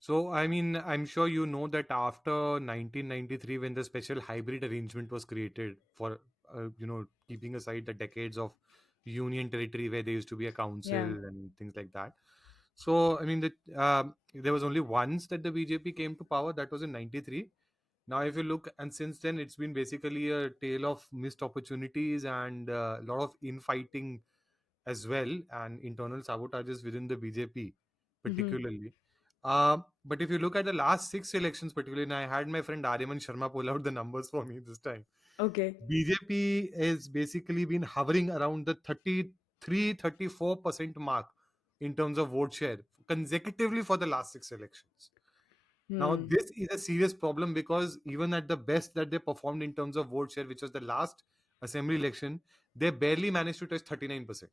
So, I mean, I'm sure you know that after 1993, when the special hybrid arrangement was created for, keeping aside the decades of union territory where there used to be a council Yeah. and things like that. So, I mean, there was only once that the BJP came to power. That was in '93. Now, if you look, and since then, it's been basically a tale of missed opportunities and a lot of infighting as well, and internal sabotages within the BJP, Hmm. particularly. But if you look at the last six elections, particularly, and I had my friend Aryaman Sharma pull out the numbers for me this time. Okay. BJP has basically been hovering around the 34% mark in terms of vote share consecutively for the last six elections. Now, Hmm. this is a serious problem because even at the best that they performed in terms of vote share, which was the last assembly election, they barely managed to touch 39%.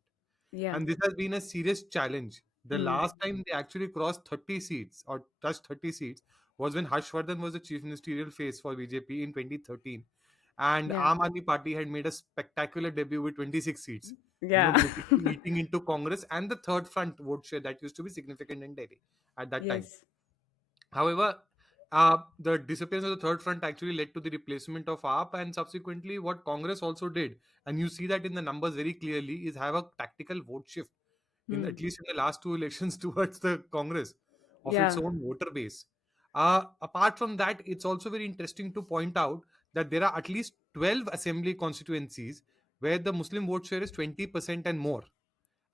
Yeah. And this has been a serious challenge. The Hmm. last time they actually crossed 30 seats or touched 30 seats was when Harshvardhan was the chief ministerial face for BJP in 2013. And Yeah. Aam Aadmi Party had made a spectacular debut with 26 seats. Yeah. Basically eating into Congress and the third front vote share that used to be significant in Delhi at that time. Yes. However, the disappearance of the third front actually led to the replacement of AAP, and subsequently, what Congress also did, and you see that in the numbers very clearly, is have a tactical vote shift in Hmm. at least in the last two elections towards the Congress of its Yeah. own voter base. Apart from that, it's also very interesting to point out that there are at least 12 assembly constituencies where the Muslim vote share is 20% and more.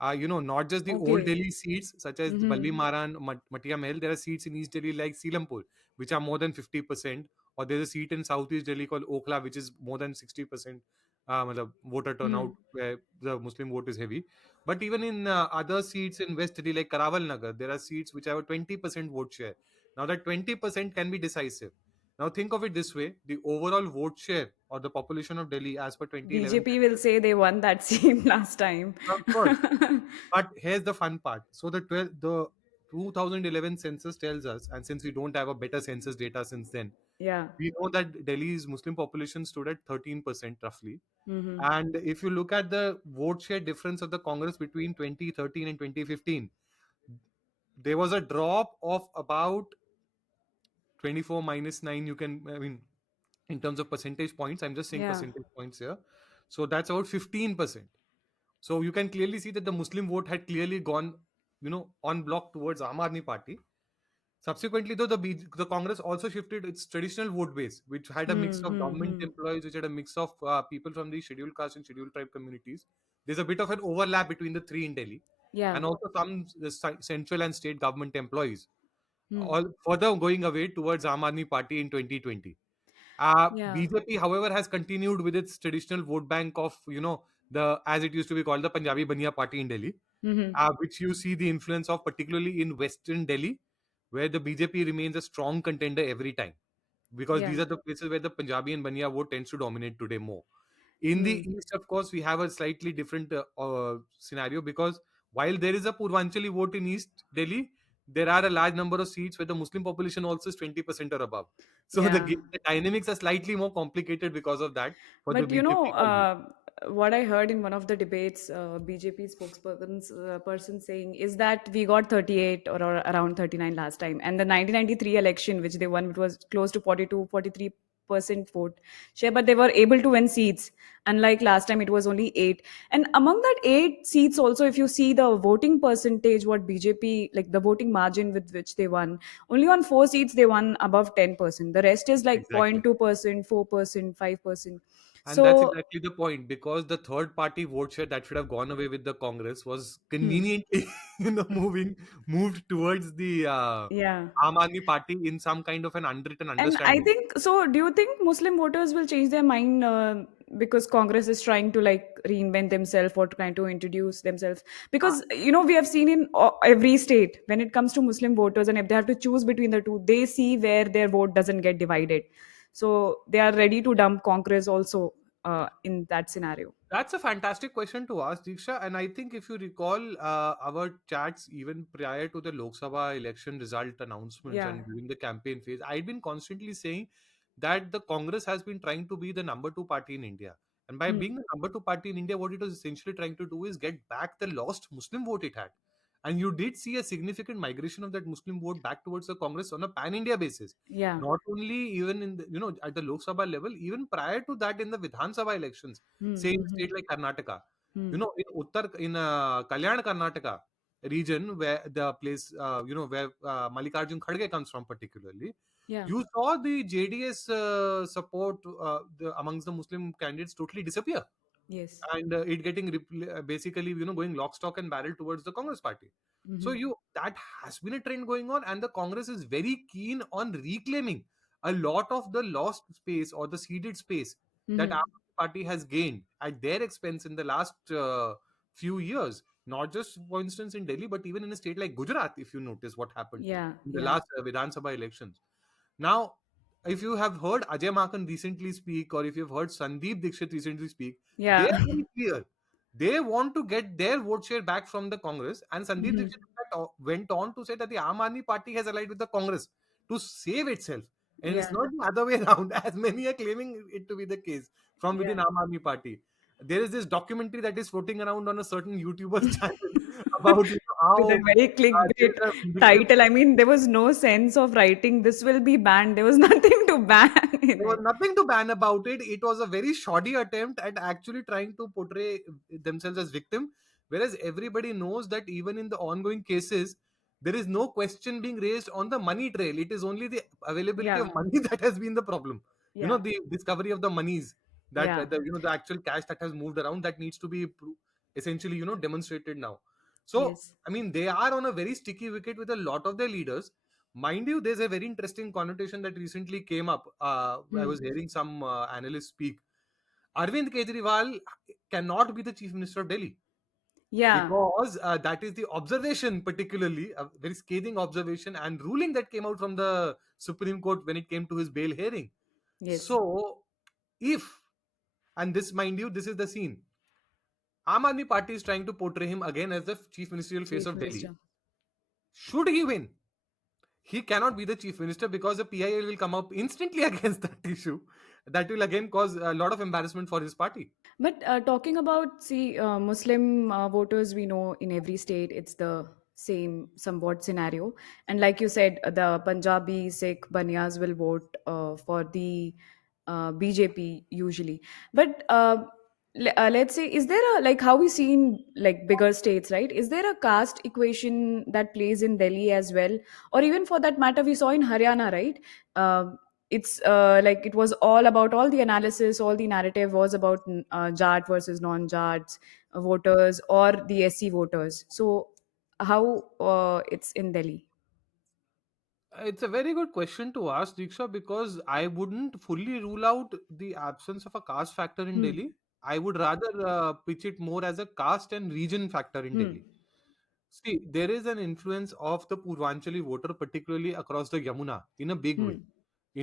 Not just the old Okay. Delhi seats such as Hmm. Balli Maran, Matia Mahal, there are seats in East Delhi like Silampur, which are more than 50%, or there's a seat in Southeast Delhi called Okhla, which is more than 60% voter turnout, Hmm. where the Muslim vote is heavy. But even in other seats in West Delhi, like Karawal Nagar, there are seats which have a 20% vote share. Now, that 20% can be decisive. Now, think of it this way: the overall vote share or the population of Delhi as per 2011. BJP will say they won that seat last time. Of course. But here's the fun part. So the 2011 census tells us, and since we don't have a better census data since then, Yeah. we know that Delhi's Muslim population stood at 13% roughly. Hmm. And if you look at the vote share difference of the Congress between 2013 and 2015, there was a drop of about 24 minus 9. I mean, in terms of percentage points, I'm just saying Yeah. percentage points here. So that's about 15%. So you can clearly see that the Muslim vote had clearly gone, on block towards Aam Aadmi Party. Subsequently, though, the Congress also shifted its traditional vote base, which had a mix Hmm. of Hmm. government Hmm. employees, which had a mix of people from the scheduled caste and scheduled tribe communities. There's a bit of an overlap between the three in Delhi, Yeah. and also some central and state government employees, Hmm. all further going away towards Aam Aadmi Party in 2020. Yeah. BJP, however, has continued with its traditional vote bank of, the as it used to be called the Punjabi Baniya Party in Delhi, Hmm. which you see the influence of particularly in Western Delhi, where the BJP remains a strong contender every time because Yeah. these are the places where the Punjabi and Baniya vote tends to dominate today more. In the Hmm. east, of course, we have a slightly different scenario because while there is a Purvanchali vote in East Delhi, there are a large number of seats where the Muslim population also is 20% or above. So the, Yeah. the dynamics are slightly more complicated because of that for the But you know, BJP colleagues. what I heard in one of the debates, BJP person saying is that we got 38 or around 39 last time, and the 1993 election, which they won, it was close to 42, 43% vote share, but they were able to win seats. Unlike last time, it was only eight. And among that eight seats, also, if you see the voting percentage, what BJP, like the voting margin with which they won, only on four seats they won above 10%. The rest is like Exactly. 0.2%, 4%, 5%. And that's So, exactly the point because the third party vote share that should have gone away with the Congress was hmm, conveniently, moved towards the yeah. Aam Aadmi Party in some kind of an unwritten And I understanding. think so. Do you think Muslim voters will change their mind because Congress is trying to like reinvent themselves or trying to introduce themselves? Uh, Because we have seen in every state when it comes to Muslim voters, and if they have to choose between the two, they see where their vote doesn't get divided. So they are ready to dump Congress also in that scenario. That's a fantastic question to ask, Diksha. And I think if you recall our chats even prior to the Lok Sabha election result announcements Yeah. and during the campaign phase, I'd been constantly saying that the Congress has been trying to be the number two party in India. And by Hmm. being the number two party in India, what it was essentially trying to do is get back the lost Muslim vote it had. and you did see a significant migration of that Muslim vote back towards the Congress on a pan-India basis. Yeah. Not only even in the, at the Lok Sabha level, even prior to that in the Vidhan Sabha elections, Hmm. say in Hmm. a Hmm. state like Karnataka, Hmm. in Kalyan Karnataka region, where the place, where Mallikarjun Kharge comes from particularly, Yeah. you saw the JDS support amongst the Muslim candidates totally disappear, Yes. and it getting basically going lock stock and barrel towards the Congress party. So Hmm. you that has been a trend going on, and the Congress is very keen on reclaiming a lot of the lost space or the ceded space that Hmm. our party has gained at their expense in the last few years. Not just, for instance, in Delhi, but even in a state like Gujarat, if you notice what happened Yeah. in the Yeah. last Vidhan Sabha elections. Now, if you have heard Ajay Makan recently speak, or if you've heard Sandeep Dixit recently speak, they Yeah. are very clear. They want to get their vote share back from the Congress. And Sandeep Hmm. Dixit in fact, went on to say that the Aam Aadmi Party has allied with the Congress to save itself. And it's Yeah. not the other way around, as many are claiming it to be the case from Yeah. within Aam Aadmi Party. There is this documentary that is floating around on a certain YouTuber's channel about With a how very there clickbait is a vindictive. title. I mean, there was no sense of writing this will be banned. There was nothing to ban in There was it. nothing to ban about it. It was a very shoddy attempt at actually trying to portray themselves as victim, whereas everybody knows that even in the ongoing cases, there is no question being raised on the money trail. It is only the availability of Yeah. money that has been the problem. Yeah. The discovery of the monies that Yeah. the actual cash that has moved around that needs to be essentially demonstrated now. So Yes. I mean, they are on a very sticky wicket with a lot of their leaders. Mind you, there's a very interesting connotation that recently came up. I was Hmm. hearing some analysts speak. Arvind Kejriwal cannot be the chief minister of Delhi Yeah. because that is the observation, particularly a very scathing observation and ruling that came out from the Supreme Court when it came to his bail hearing. Yes. So, if, and this, mind you, this is the scene. Aam Aadmi Party is trying to portray him again as the chief ministerial face Chief of Delhi. Minister. Should he win, he cannot be the chief minister because the PIL will come up instantly against that issue. That will again cause a lot of embarrassment for his party. But talking about, see, Muslim voters, we know in every state it's the same somewhat scenario. And like you said, the Punjabi, Sikh, Banyas will vote for the BJP usually. But let's say, is there a, like how we see in like bigger states, right? Is there a caste equation that plays in Delhi as well? Or even for that matter, we saw in Haryana, right? It's like it was all about all the analysis, all the narrative was about Jat versus non-Jats voters or the SC voters. So how it's in Delhi? It's a very good question to ask, Diksha, because I wouldn't fully rule out the absence of a caste factor in Hmm. Delhi. I would rather pitch it more as a caste and region factor in Hmm. Delhi. See, there is an influence of the Purvanchali voter, particularly across the Yamuna, in a big way, Hmm.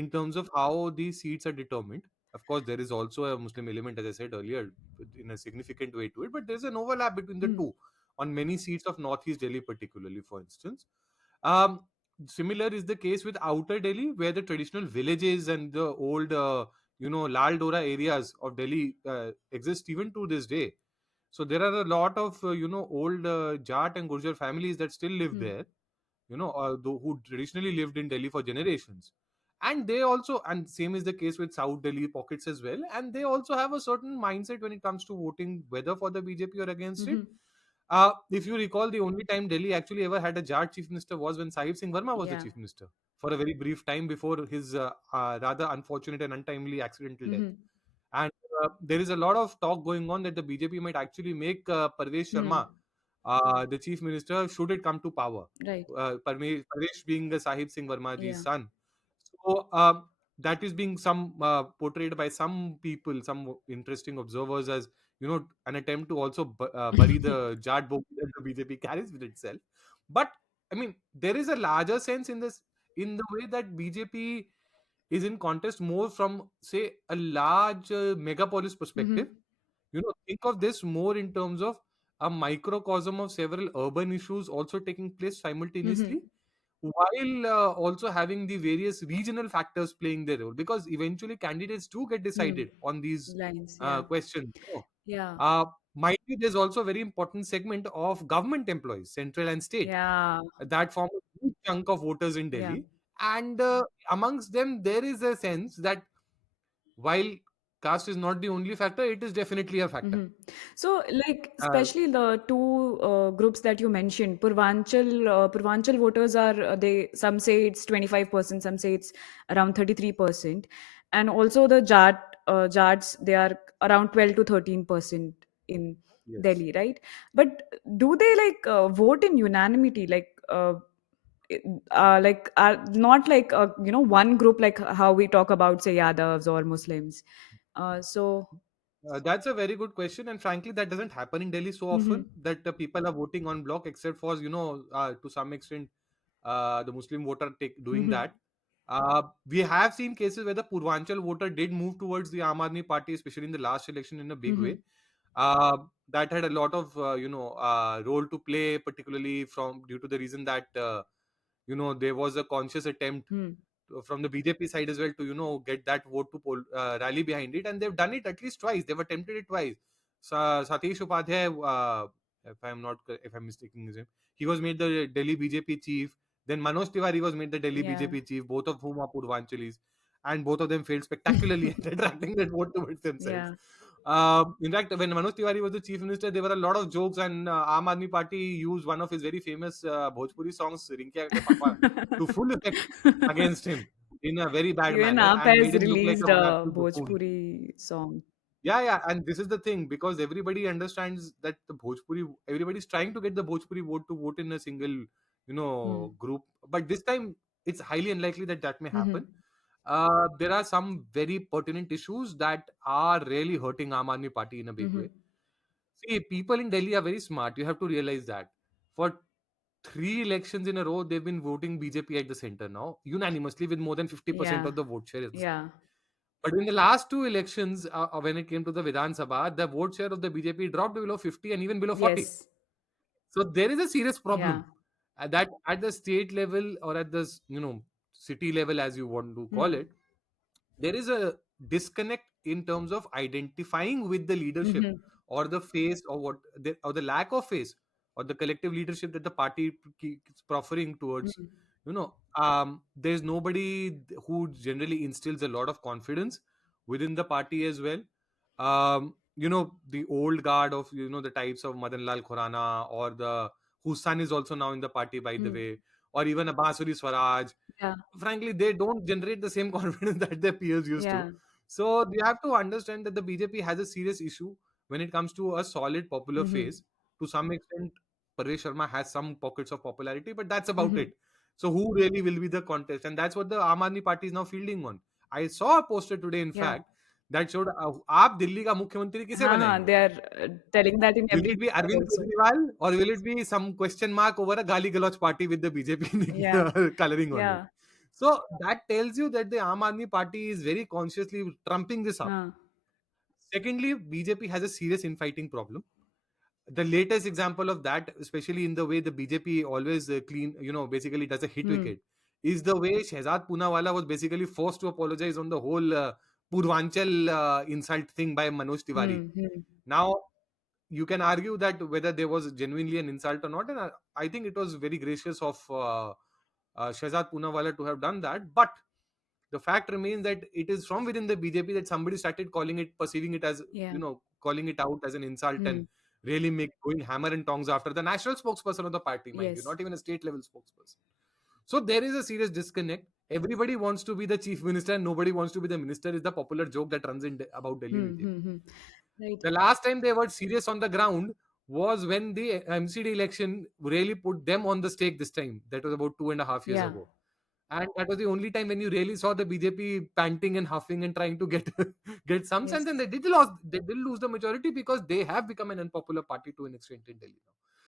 in terms of how these seats are determined. Of course, there is also a Muslim element, as I said earlier, in a significant way to it, but there's an overlap between the Hmm. two on many seats of Northeast Delhi, particularly, for instance. Um, Similar is the case with Outer Delhi, where the traditional villages and the old, Lal Dora areas of Delhi exist even to this day. So there are a lot of old Jat and Gurjar families that still live Hmm. there, who traditionally lived in Delhi for generations. And they also, and same is the case with South Delhi pockets as well. And they also have a certain mindset when it comes to voting, whether for the BJP or against it. Hmm. If you recall, the only time Delhi actually ever had a Jat chief minister was when Sahib Singh Verma was the Yeah. chief minister for a very brief time before his rather unfortunate and untimely accidental death. Hmm. And there is a lot of talk going on that the BJP might actually make Parvesh Hmm. Sharma the chief minister should it come to power. Right. Parvesh being the Sahib Singh Vermaji's Yeah. son. So that is being some portrayed by some people, some interesting observers as an attempt to also bury the Jat book that the BJP carries with itself. But I mean, there is a larger sense in this, in the way that BJP is in contest more from say a large megapolis perspective. Hmm. Think of this more in terms of a microcosm of several urban issues also taking place Hmm. simultaneously, while also having the various regional factors playing their role, because eventually candidates do get Hmm. decided on these Lines. Yeah. questions. Yeah. Mind you, there's also a very important segment of government employees, central and state, Yeah. that form a huge chunk of voters in Yeah. Delhi. And amongst them, there is a sense that while caste is not the only factor, it is definitely a factor. Hmm. So, like, Uh, especially the two groups that you mentioned, Purvanchal voters are they. Some say it's 25%, some say it's around 33%, and also the Jats, they are around 12 to 13% in yes. Delhi, right? But do they like vote in unanimity, like are not like one group like how we talk about say Yadavs or Muslims? So. That's a very good question, and frankly, that doesn't happen in Delhi so Hmm. often that people are voting on block, except for to some extent, the Muslim voter doing Hmm. that. We have seen cases where the Purvanchal voter did move towards the Aam Aadmi Party, especially in the last election, in a big Hmm. way. That had a lot of role to play, particularly from due to the reason that there was a conscious attempt Hmm. from the BJP side as well to get that vote to rally behind it, and they've done it at least twice. They've attempted it twice. Satish Upadhyay, if I'm mistaking his name, he was made the Delhi BJP chief. Then Manoj Tiwari was made the Delhi Yeah. BJP chief. Both of whom are Purvanchalis, and both of them failed spectacularly at attracting that vote towards themselves. Yeah. In fact, when Manoj Tiwari was the chief minister, there were a lot of jokes, and Aam Aadmi Party used one of his very famous Bhojpuri songs, "Rinke Ke Papa," to full effect against him in a very bad Even manner Aap and has made him look like released a a absolute buffoon. Bhojpuri song. Yeah, yeah, and this is the thing, because everybody understands that everybody's trying to get the Bhojpuri vote to vote in a single, Hmm. group. But this time, it's highly unlikely that that may Hmm. happen. There are some very pertinent issues that are really hurting Aam Aadmi Party in a big Hmm. way. See, people in Delhi are very smart. You have to realize that. For three elections in a row, they've been voting BJP at the center now, unanimously with more than 50% Yeah. of the vote share. Yeah. But in the last two elections, when it came to the Vidhan Sabha, the vote share of the BJP dropped below 50 and even below 40. Yes. So there is a serious Yeah. problem that at the state level, or at the city level, as you want to call Hmm. it, there is a disconnect in terms of identifying with the leadership, Hmm. or the face, or or the lack of face, or the collective leadership that the party keeps proffering towards. Hmm. There's nobody who generally instills a lot of confidence within the party as well. The old guard of the types of Madan Lal Khurana, or the whose son is also now in the party, by the Hmm. way, or even a Basuri Swaraj. Yeah. Frankly, they don't generate the same confidence that their peers used to. Yeah. So you have to understand that the BJP has a serious issue when it comes to a solid popular Hmm. face. To some extent, Paresh Sharma has some pockets of popularity, but that's about Hmm. it. So who really will be the contest? And that's what the Aam Aadmi Party is now fielding on. I saw a poster today, in Yeah. fact, that showed आप दिल्ली का मुख्यमंत्री किसे हाँ, बनाएंगे? they are telling that in Will every it be ad Arvind also. Kejriwal, or will it be some question mark over a Gali Galoch party with the BJP Yeah. coloring on it? Yeah. So that tells you that the Aam Aadmi Party is very consciously trumping this up. हाँ. Secondly, BJP has a serious infighting problem. The latest example of that, especially in the way the BJP always basically does a hit Hmm. wicket, is the way Shehzad Poonawala was basically forced to apologize on the whole Purvanchal insult thing by Manoj Tiwari. Hmm. Hmm. Now, you can argue that whether there was genuinely an insult or not, and I think it was very gracious of Shehzad Poonawala to have done that. But the fact remains that it is from within the BJP that somebody started perceiving it as, Yeah. calling it out as an insult, Hmm. and really going hammer and tongs after the national spokesperson of the party, mind you, Yes. not even a state level spokesperson. So there is a serious disconnect. Everybody wants to be the chief minister and nobody wants to be the minister, is the popular joke that runs about Delhi Hmm. BJP. Hmm. Hmm. Right. The last time they were serious on the ground was when the MCD election really put them on the stake this time. That was about 2.5 years Yeah. ago. And that was the only time when you really saw the BJP panting and huffing and trying to get get some sense. And Yes. they did lose the majority because they have become an unpopular party to an extent in Delhi now.